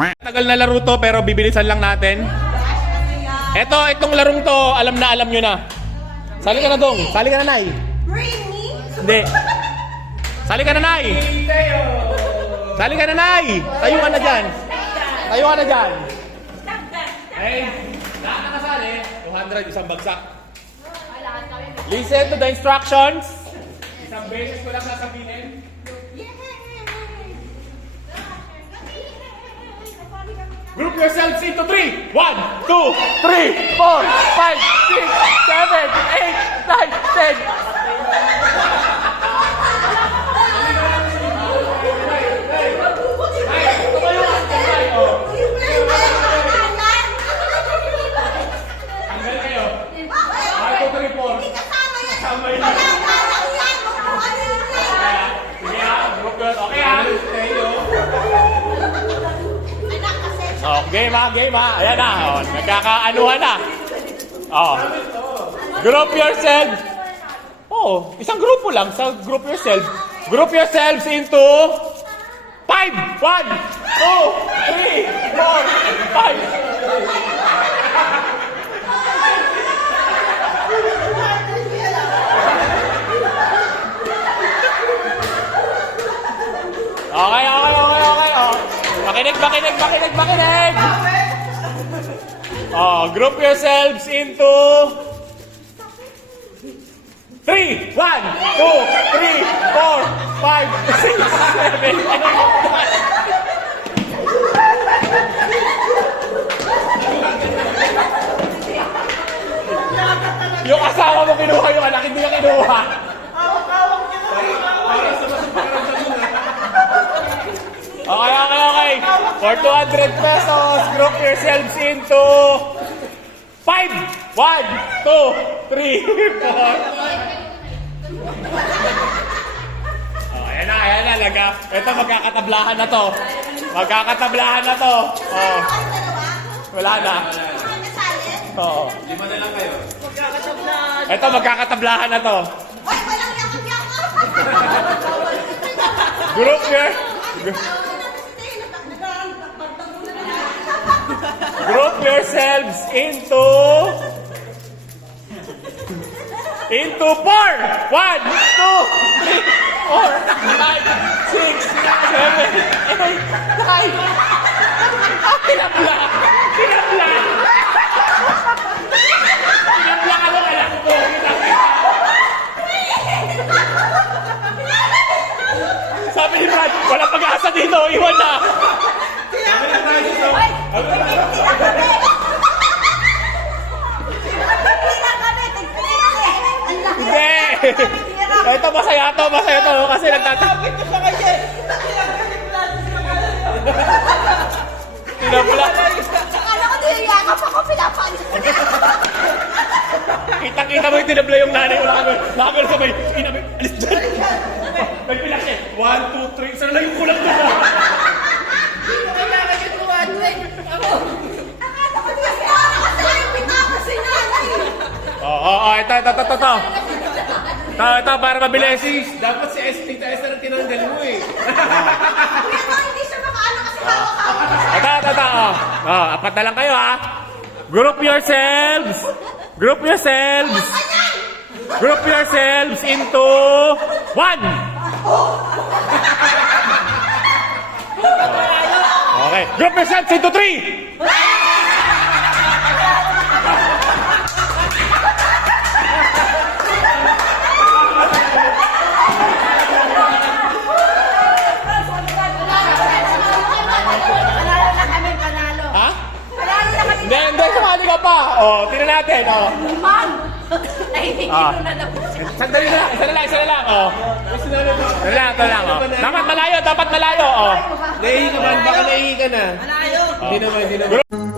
Tagal na laro to pero bibilisan lang natin. Itong larong to, alam nyo na. Sali ka na dong. Sali ka na, Nay. Hindi. Sali ka na, Nay. Sali ka na, Nay. Tayo ka na dyan. Tayo ka na dyan. Hey, lahat na kasali. 200, isang bagsak. Listen to the instructions. Isang beses ko lang sasabihin. Group yourselves into 3. 1, 2, 3, 4, 5, 6, 7, 8, 9, 10. Game ha. Ayan na. Nagkakaanuhan na. Group yourselves. Isang grupo lang. Group yourselves. Group yourselves into 5. 1, 2, 3, 4, 5. Okay. Makinig. Group yourselves into 3. 1, 2, 3, 4, 5, 6, 7, 8. Yung asawa mo kinuha, yung anak hindi niya kinuha. Okay. For 200 pesos, group yourselves into 5. 1, 2, 3, 4. Ayan na. Ito, magkakatablahan na to. Wala na. Lima na lang kayo. Ito, magkakatablahan na to. Group yourselves into 4. 1, 2, 3, 4, 5, 6, 7, 8. Pinabla ano ka lang to. Sabi ni Brad, wala pag-asa dito. Iwan na. Hindi! Ito, masaya to kasi nagtatapit ko sa kanya. Tinabla. Akala ko niliyakap ako, pinapansin ko na. Kita mo yung tinabla yung nanay ko. Nakagano sa may inamin. Alis dyan. May pilas eh. 1, 2, 3. Sana lang yung kulang na. Akala ko niliyakap kasi ayaw pinapas si nanay. Ito, para mabilis. Dapat si Tita Esther ang tinanggal mo eh. Kuya ko, hindi siya makaano kasi hawak-hawak. Ito. Apat na lang kayo ha. Group yourselves into 1. Okay. Group yourselves into 3. Hindi, sumali ka pa. Tingnan natin. Sandali na. Isa na lang. Ito lang. Dapat malayo. Naihi ka man, baka naihi ka na. Malayo. Hindi naman.